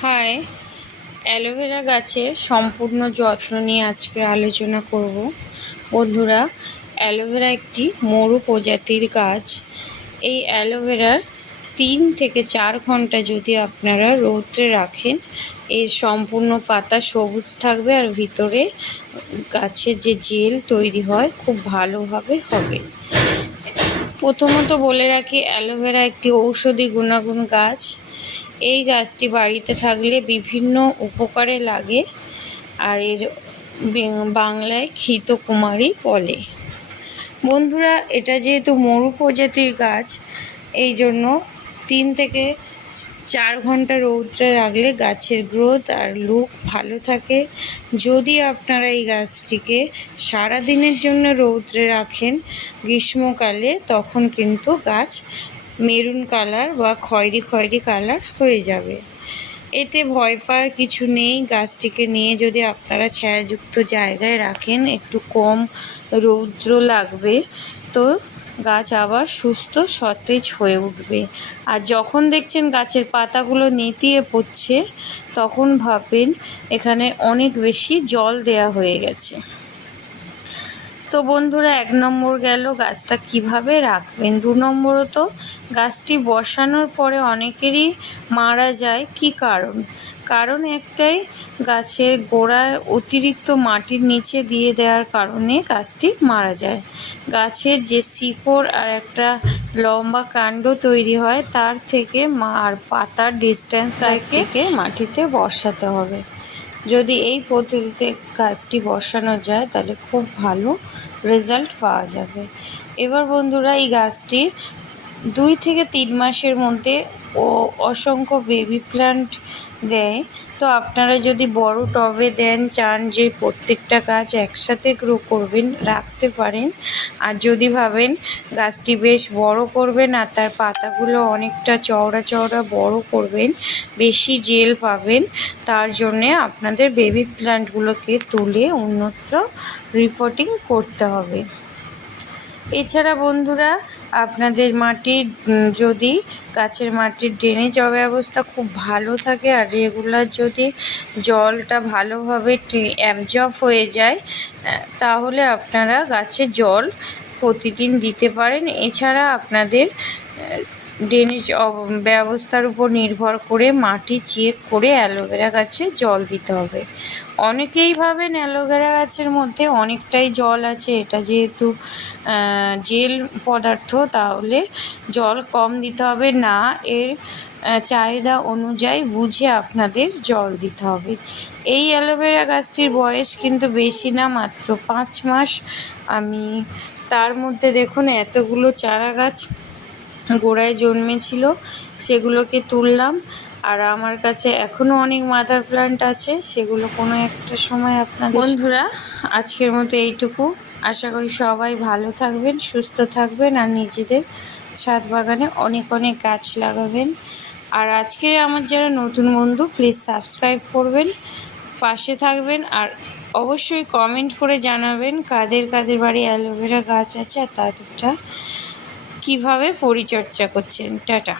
High aloe vera গাছের সম্পূর্ণ যত্ন নিয়ে আজকে আলোচনা করব। বন্ধুরা, অ্যালোভেরা একটি মরু প্রজাতির গাছ। এই অ্যালোভেরার তিন থেকে চার ঘণ্টা যদি আপনারা রৌদ্রে রাখেন, এর সম্পূর্ণ পাতা সবুজ থাকবে আর ভিতরে গাছের যে জেল তৈরি হয়, খুব ভালোভাবে হবে। প্রথমত বলে রাখি, অ্যালোভেরা একটি ঔষধি গুণাগুণ গাছ। এই গাছটি বাড়িতে থাকলে বিভিন্ন উপকারে লাগে আর এর বাংলায় ক্ষিতকুমারী বলে। বন্ধুরা, এটা যেহেতু মরু প্রজাতির গাছ, এই জন্য তিন থেকে চার ঘণ্টা রৌদ্রে রাখলে গাছের গ্রোথ আর লুক ভালো থাকে। যদি আপনারা এই গাছটিকে সারা দিনের জন্য রৌদ্রে রাখেন গ্রীষ্মকালে, তখন কিন্তু গাছ মেরুন কালার বা খয়েরি খয়েরি কালার হয়ে যাবে। এতে ভয় পাওয়ার কিছু নেই। গাছটিকে নিয়ে যদি আপনারা ছায়াযুক্ত জায়গায় রাখেন, একটু কম রৌদ্র লাগবে, তো গাছ আবার সুস্থ, সতেজ হয়ে উঠবে। আর যখন দেখছেন গাছের পাতাগুলো নেতিয়ে পড়ছে, তখন ভাববেন এখানে অনেক বেশি জল দেয়া হয়ে গেছে। তো বন্ধুরা এক নম্বর গেল গাছটা কীভাবে রাখবেন? দু নম্বরত গাছটি বসানোর পরে অনেকেরই মারা যায়। কি কারণ? কারণ একটাই গাছের গোড়ায় অতিরিক্ত মাটির নিচে দিয়ে দেওয়ার কারণে গাছটি মারা যায়। গাছের যে শিকড় আর একটা লম্বা কাণ্ড তৈরি হয় তার থেকে মা আর পাতার ডিস্টেন্স গাছটিকে মাটিতে বসাতে হবে। যদি এই পদ্ধতিতে গাছটি বসানো যায়, তাহলে খুব ভালো রেজাল্ট পাওয়া যাবে। এবার বন্ধুরা, এই গাছটি দুই থেকে তিন মাসের মধ্যে ও অসংখ্য বেবি প্ল্যান্ট দেয়। তো আপনারা যদি বড় টবে দেন, চান যে প্রত্যেকটা গাছ একসাথে গ্রো করবেন, রাখতে পারেন। আর যদি ভাবেন গাছটি বেশ বড় করবেন আর তার পাতাগুলো অনেকটা চওড়া চওড়া বড় করবেন, বেশি জেল পাবেন, তার জন্যে আপনাদের বেবি প্ল্যান্টগুলোকে তুলে অন্যত্র রিপোর্টিং করতে হবে। এছাড়া বন্ধুরা, আপনাদের মাটির যদি গাছের মাটির ড্রেনেজ অব্যবস্থা খুব ভালো থাকে আর রেগুলার যদি জলটা ভালোভাবে অ্যাবজর্ব হয়ে যায় তাহলে আপনারা গাছে জল প্রতিদিন দিতে পারেন। এছাড়া আপনাদের ড্রেনেজ ব্যবস্থার উপর নির্ভর করে মাটি চেক করে অ্যালোভেরা গাছে জল দিতে হবে। অনেকেই ভাবেন অ্যালোভেরা গাছের মধ্যে অনেকটাই জল আছে, এটা যেহেতু জেল পদার্থ, তাহলে জল কম দিতে হবে। না, এর চাহিদা অনুযায়ী বুঝে আপনাদের জল দিতে হবে। এই অ্যালোভেরা গাছটির বয়স কিন্তু বেশি না, মাত্র পাঁচ মাস। আমি তার মধ্যে দেখুন, এতগুলো চারা গাছ গোড়ায় জন্মেছিল, সেগুলোকে তুললাম। আর আমার কাছে এখনও অনেক মাদার প্লান্ট আছে, সেগুলো কোনো একটা সময় আপনার বন্ধুরা, আজকের মতো এইটুকু। আশা করি সবাই ভালো থাকবেন, সুস্থ থাকবেন, আর নিজেদের ছাদ বাগানে অনেক অনেক গাছ লাগাবেন। আর আজকে আমার যারা নতুন বন্ধু প্লিজ সাবস্ক্রাইব করবেন, পাশে থাকবেন, আর অবশ্যই কমেন্ট করে জানাবেন কাদের কাদের বাড়ি অ্যালোভেরা গাছ আছে আর তাদেরটা কীভাবে পরিচর্যা করছেন? টাটা।